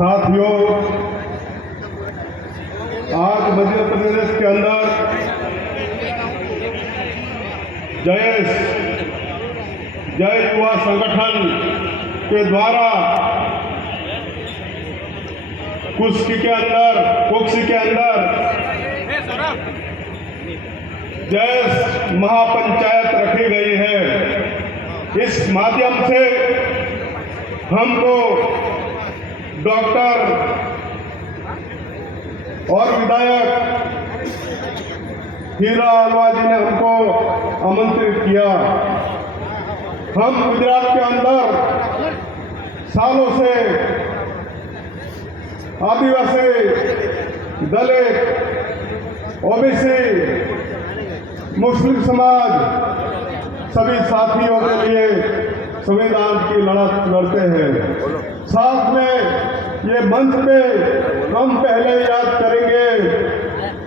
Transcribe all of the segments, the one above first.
साथियों, आज मध्य प्रदेश के अंदर जय युवा संगठन के द्वारा कुक्सी के अंदर जय महापंचायत रखी गई है। इस माध्यम से हमको डॉक्टर और विधायक हीरा अहलवाल जी ने हमको आमंत्रित किया। हम गुजरात के अंदर सालों से आदिवासी, दलित, ओबीसी, मुस्लिम समाज सभी साथियों के लिए संविधान की लड़ाई लड़ते हैं। साथ में ये मंच पे हम पहले याद करेंगे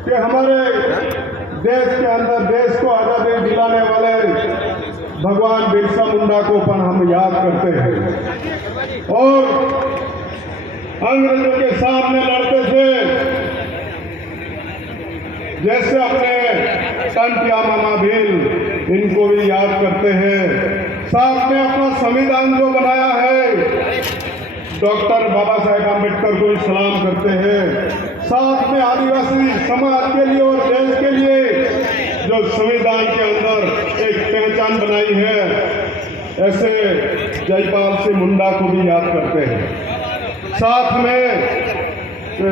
कि हमारे देश के अंदर देश को आज़ादी दिलाने वाले भगवान बिरसा मुंडा को पर हम याद करते हैं और अंग्रेजों के सामने लड़ते थे। जैसे अपने टंटिया मामा भील, इनको भी याद करते हैं। साथ में अपना संविधान जो बनाया है डॉक्टर बाबा साहेब आम्बेडकर को भी सलाम करते हैं। साथ में आदिवासी समाज के लिए और देश के लिए जो संविधान के अंदर एक पहचान बनाई है, ऐसे जयपाल सिंह मुंडा को भी याद करते हैं। साथ में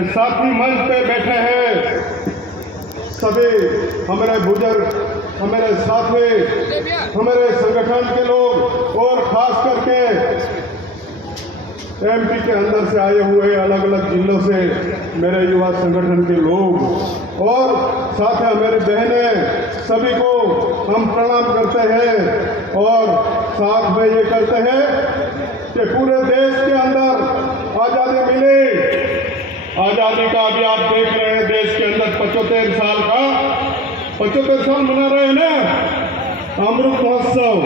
साथी मंच पे बैठे हैं सभी हमारे बुजुर्ग, हमारे साथी, हमारे संगठन के लोग और खास करके एमपी के अंदर से आए हुए अलग अलग जिलों से मेरे युवा संगठन के लोग और साथ में मेरी बहनें, सभी को हम प्रणाम करते हैं और साथ में ये करते हैं कि पूरे देश के अंदर आज़ादी मिली। आज़ादी का अभी आप देख रहे हैं देश के अंदर 75 साल मना रहे हैं ना। अमृत महोत्सव,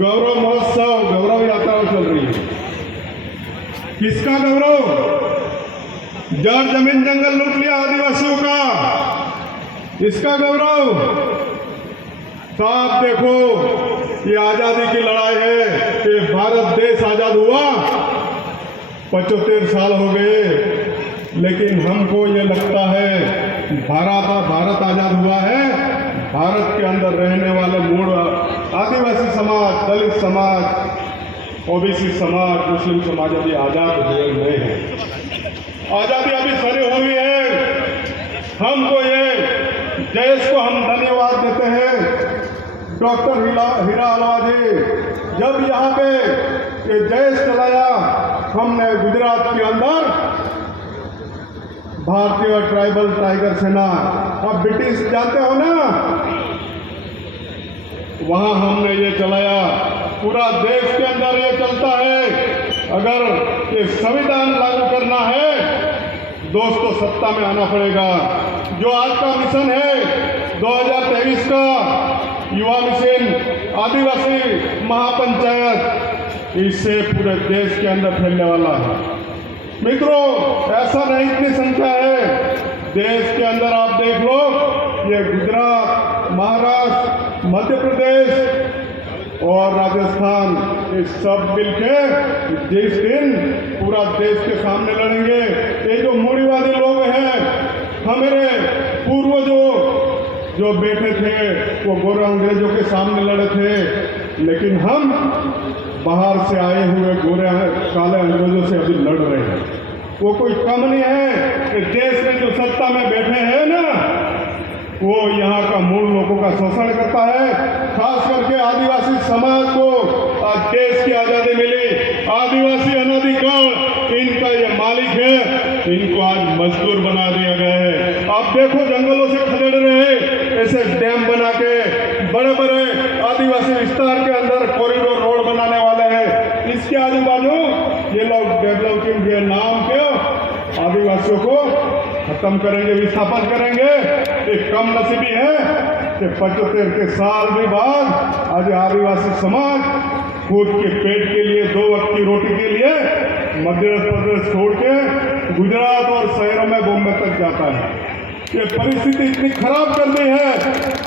गौरव महोत्सव, गौरव यात्रा चल रही है। किसका गौरव? जड़ जमीन जंगल लूट लिया आदिवासियों का, इसका गौरव। तो आप देखो ये आज़ादी की लड़ाई है कि भारत देश आज़ाद हुआ 75 साल हो गए, लेकिन हमको ये लगता है भारत आज़ाद हुआ है, भारत के अंदर रहने वाले मूल आदिवासी समाज, दलित समाज, ओबीसी समाज, मुस्लिम समाज अभी आज़ाद हुए हुए हैं। आज़ादी अभी सरी हुई है। हमको ये देश को हम धन्यवाद देते हैं। डॉक्टर हीरा अहलवाल जी जब यहाँ पे ये देश चलाया, हमने गुजरात के अंदर भारतीय ट्राइबल टाइगर सेना, अब ब्रिटिश जानते हो ना, वहाँ हमने ये चलाया। पूरा देश के अंदर ये चलता है। अगर ये संविधान लागू करना है दोस्तों, सत्ता में आना पड़ेगा। जो आज का मिशन है 2023 का युवा मिशन आदिवासी महापंचायत, इससे पूरे देश के अंदर फैलने वाला है। मित्रों, ऐसा नहीं इतनी संख्या है देश के अंदर, आप देख लो ये गुजरात, महाराष्ट्र, मध्य प्रदेश और राजस्थान, ये सब मिलके जिस दिन पूरा देश के सामने लड़ेंगे। ये जो मूढ़ीवादी लोग हैं, हमारे पूर्वजों जो बैठे थे वो गोरे अंग्रेजों के सामने लड़े थे, लेकिन हम बाहर से आए हुए गोरे काले अंग्रेजों से अभी लड़ रहे हैं। वो कोई कम नहीं है कि देश में जो सत्ता में बैठे हैं ना, वो यहाँ का मूल लोगों का शोषण करता है। खास करके आदिवासी समाज को आज देश की आज़ादी मिली, आदिवासी अनादिकाल इनका ये मालिक है, इनको आज मजदूर बना दिया गया है। आप देखो जंगलों से खदेड़ रहे, ऐसे डैम बना के बड़े बड़े आदिवासी विस्तार के अंदर कॉरिडोर रोड बनाने वाले हैं। इसके आजू बाजू ये लोग डेवलपिंग के नाम पे आदिवासियों को खत्म करेंगे, विस्थापन करेंगे। एक कम नसीबी है कि 75 के साल के बाद आज आदिवासी समाज खुद के पेट के लिए, 2 वक्त की रोटी के लिए मध्य प्रदेश छोड़ के गुजरात और शहरों में बॉम्बे तक जाता है। ये परिस्थिति इतनी खराब कर दी है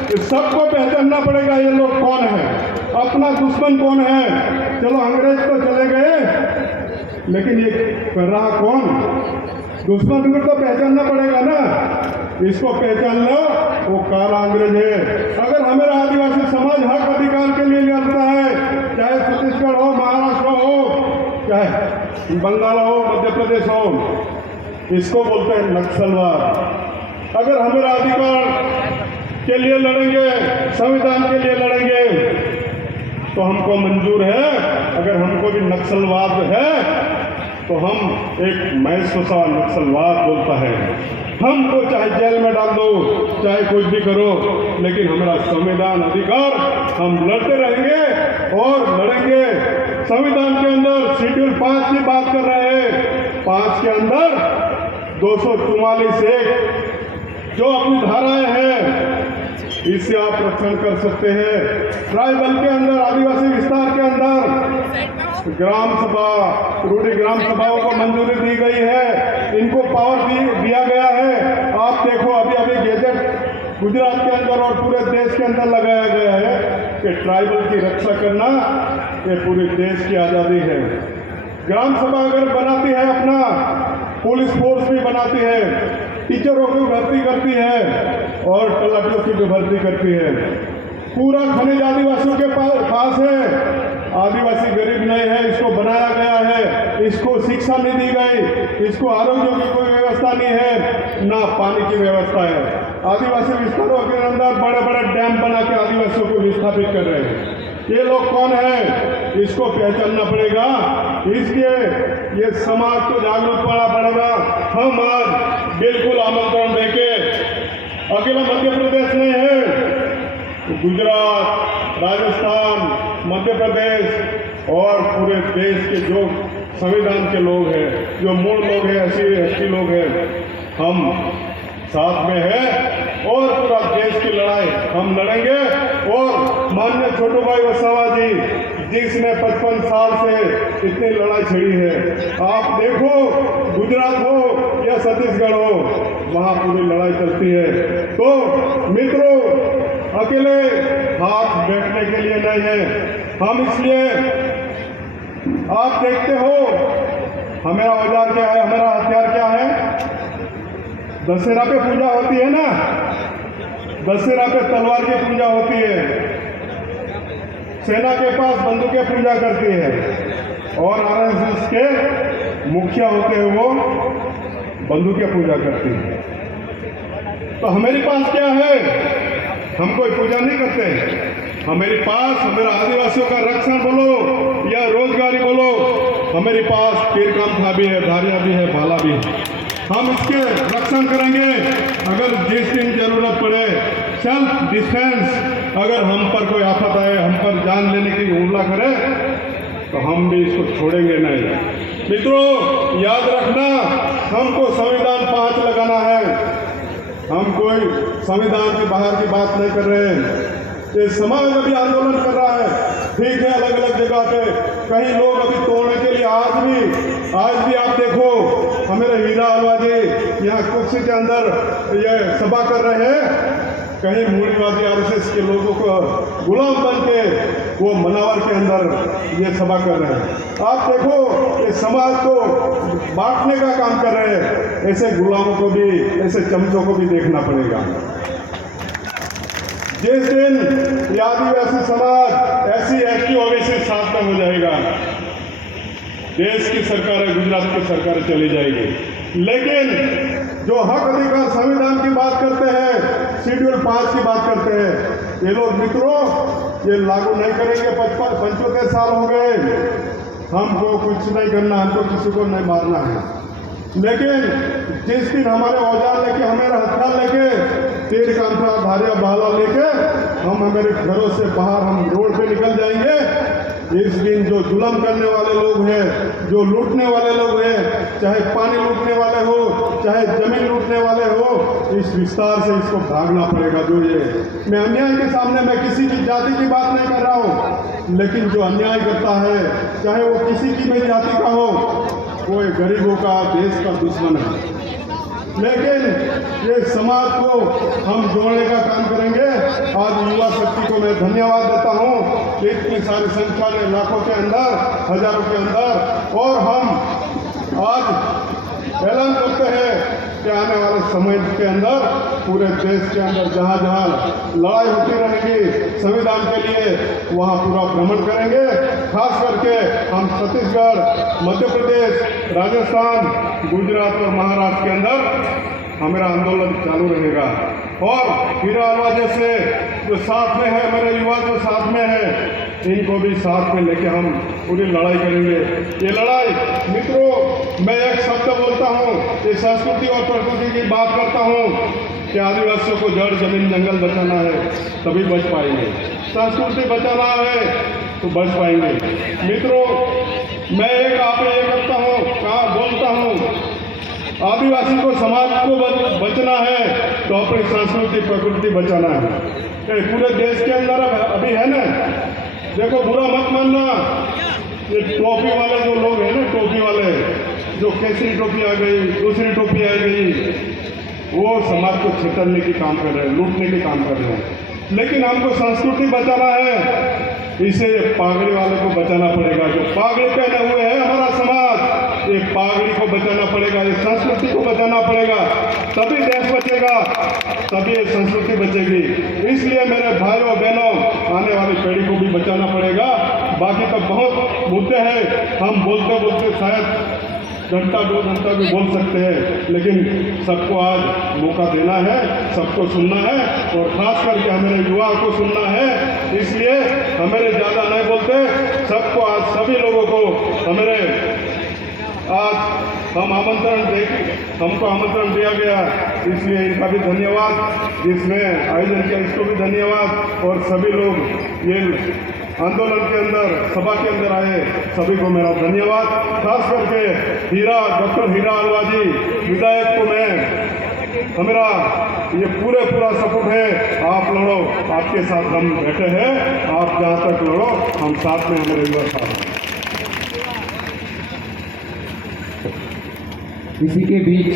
कि सबको पहचानना पड़ेगा ये लोग कौन है, अपना दुश्मन कौन है। चलो अंग्रेज तो चले गए, लेकिन ये कर रहा कौन? दुश्मन को तो पहचानना पड़ेगा ना। इसको पहचान लो, वो काला अंग्रेज है। अगर हमारा आदिवासी समाज हक अधिकार के लिए लड़ता है, चाहे छत्तीसगढ़ हो, महाराष्ट्र हो, चाहे बंगाल हो, मध्य प्रदेश हो, इसको बोलते हैं नक्सलवाद। अगर हमारा अधिकार के लिए लड़ेंगे, संविधान के लिए लड़ेंगे, तो हमको मंजूर है। अगर हमको भी नक्सलवाद है तो हम एक महसूसा नक्सलवाद बोलता है। हमको चाहे जेल में डाल दो, चाहे कुछ भी करो, लेकिन हमारा संविधान अधिकार हम लड़ते रहेंगे और लड़ेंगे। संविधान के अंदर शेड्यूल 5 की बात कर रहे हैं। 5 के अंदर 244 जो अपनी धाराएं हैं, इससे आप रक्षण कर सकते हैं। ट्राइबल के अंदर, आदिवासी विस्तार के अंदर ग्राम सभा, रूढ़ी ग्राम सभाओं को मंजूरी दी गई है, इनको पावर दिया गया है। आप देखो अभी अभी गैजेट गुजरात के अंदर और पूरे देश के अंदर लगाया गया है कि ट्राइबल की रक्षा करना ये पूरे देश की आज़ादी है। ग्राम सभा अगर बनाती है, अपना पुलिस फोर्स भी बनाती है, टीचरों की भर्ती करती है और तलाटियों की भी भर्ती करती है। पूरा खनिज आदिवासियों के पास है। आदिवासी गरीब नहीं है, इसको बनाया गया है, इसको शिक्षा नहीं दी गई, इसको आरोग्य की कोई व्यवस्था नहीं है, ना पानी की व्यवस्था है। आदिवासी विस्तारों के अंदर बड़े बड़े डैम बना के आदिवासियों को विस्थापित कर रहे हैं। ये लोग कौन है, इसको पहचानना पड़ेगा। इसलिए ये समाज को जागरूक करना पड़ेगा। हम आज बिल्कुल आमंत्रण देके, अकेला मध्य प्रदेश नहीं है, गुजरात, राजस्थान, मध्य प्रदेश और पूरे देश के जो संविधान के लोग हैं, जो मूल लोग हैं, एससी लोग हैं, हम साथ में है और पूरा देश की लड़ाई हम लड़ेंगे। और माननीय छोटू भाई वसावा जी, जिसने 55 साल से इतनी लड़ाई छड़ी है, आप देखो गुजरात हो या छत्तीसगढ़ हो, वहाँ पूरी लड़ाई चलती है। तो मित्रों, अकेले हाथ बैठने के लिए नहीं है हम, इसलिए आप देखते हो हमारा औजार क्या है, हमारा हथियार क्या है। दशहरा पे पूजा होती है ना, दशहरा पे तलवार की पूजा होती है, सेना के पास बंदूकें पूजा करती है और आरएसएस के मुखिया होते हैं वो बंदूकें पूजा करती है। तो हमारे पास क्या है, हम कोई पूजा नहीं करते। हमारे पास हमारा आदिवासियों का रक्षण बोलो या रोजगारी बोलो, हमारे पास तीर कामठा भी है, धारिया भी है, भाला भी है। हम इसके रक्षण करेंगे। अगर जिस दिन जरूरत पड़े, सेल्फ डिफेंस, अगर हम पर कोई आफत आए, हम पर जान लेने की हमला करे, तो हम भी इसको छोड़ेंगे नहीं। मित्रों, याद रखना, हमको संविधान 5 लगाना है। हम कोई संविधान के बाहर की बात नहीं कर रहे हैं। ये समाज अभी आंदोलन कर रहा है, ठीक है, अलग अलग जगह पे कई लोग अभी तोड़ने के लिए आज भी आप देखो, हमारे हीरा अलवा जी यहाँ कुर्सी के अंदर ये सभा कर रहे हैं। कहीं मूढ़ीवादी आरएसएस के लोगों को गुलाम बन के वो मनावर के अंदर ये सभा कर रहे हैं। आप देखो, ये समाज को बांटने का काम कर रहे हैं। ऐसे गुलामों को भी, ऐसे चमचों को भी देखना पड़ेगा। जिस दिन ये आदिवासी समाज ऐसी एक्टिव ओबीसी साथ में हो जाएगा, देश की सरकार, गुजरात की सरकार चली जाएगी। लेकिन जो हक अधिकार संविधान की बात करते हैं, शेड्यूल 5 की बात करते हैं, ये लोग मित्रों ये लागू नहीं करेंगे। 75 साल हो गए, हमको कुछ नहीं करना, हमको किसी को नहीं मारना है। लेकिन जिस दिन हमारे औजार लेके, हमारे हथियार लेके, तीर कांटा, धारिया, भाला लेके हम हमारे घरों से बाहर हम रोड पे निकल जाएंगे, इस दिन जो जुल्म करने वाले लोग हैं, जो लूटने वाले लोग हैं, चाहे पानी लूटने वाले हो, चाहे जमीन लूटने वाले हो, इस विस्तार से इसको भागना पड़ेगा। जो ये मैं अन्याय के सामने मैं किसी की जाति की बात नहीं कर रहा हूँ, लेकिन जो अन्याय करता है, चाहे वो किसी की भी जाति का हो, वो गरीबों का, देश का दुश्मन है। लेकिन ये समाज को हम जोड़ने का काम करेंगे। आज युवा शक्ति को मैं धन्यवाद देता हूँ कि इतनी सारी संख्या में, लाखों के अंदर, हजारों के अंदर, और हम आज ऐलान करते हैं कि आने वाले समय के अंदर पूरे देश के अंदर जहाँ जहाँ लड़ाई होती रहेगी संविधान के लिए, वहाँ पूरा भ्रमण करेंगे। खास करके हम छत्तीसगढ़, मध्य प्रदेश, राजस्थान, गुजरात और महाराष्ट्र के अंदर हमारा आंदोलन चालू रहेगा। और हीरा अल्वा जैसे जो साथ में है, हमारे युवा जो साथ में है, इनको भी साथ में लेके हम पूरी लड़ाई करेंगे। ये लड़ाई मित्रों, मैं एक शब्द बोलता हूँ, ये संस्कृति और प्रकृति की बात करता हूँ कि आदिवासियों को जड़ जमीन जंगल बचाना है, तभी बच पाएंगे। संस्कृति बचाना है तो बच पाएंगे। मित्रों, मैं एक आप ये करता हूँ, बोलता हूँ, आदिवासी को, समाज को बचना है तो अपनी संस्कृति प्रकृति बचाना है। पूरे देश के अंदर अभी है ना, देखो बुरा मत मानना, ये टोपी वाले जो लोग हैं ना, टोपी वाले जो केसरी टोपी आ गई, दूसरी टोपी आ गई, वो समाज को छेतरने की काम कर रहे हैं, लूटने के काम कर रहे हैं। लेकिन हमको संस्कृति बचाना है, इसे पागड़ी वाले को बचाना पड़ेगा। जो पागड़ी पहने हुए हैं हमारा समाज, ये पागड़ी को बचाना पड़ेगा, ये संस्कृति को बचाना पड़ेगा, तभी देश बचेगा, तभी ये संस्कृति बचेगी। इसलिए मेरे भाइयों बहनों, आने वाली पीढ़ी को भी बचाना पड़ेगा। बाकी तो बहुत मुद्दे हैं, हम बोलते बोलते शायद घंटा 2 घंटा भी बोल सकते हैं, लेकिन सबको आज मौका देना है, सबको सुनना है, और खास करके हमारे युवा को सुनना है। इसलिए हमारे ज़्यादा नहीं बोलते, सबको आज, सभी लोगों को हमारे आज हमको आमंत्रण दिया गया, इसलिए इनका भी धन्यवाद, जिसमें आयोजन किया इसको भी धन्यवाद, और सभी लोग ये आंदोलन के अंदर, सभा के अंदर आए, सभी को मेरा धन्यवाद। खास करके डॉक्टर हीरा अल्वा जी विधायक को मैं, हमारा ये पूरा सपोर्ट है। आप लड़ो, आपके साथ हम बैठे हैं, आप जहाँ तक लड़ो, हम साथ में, हमारे युवा साथ। इसी के बीच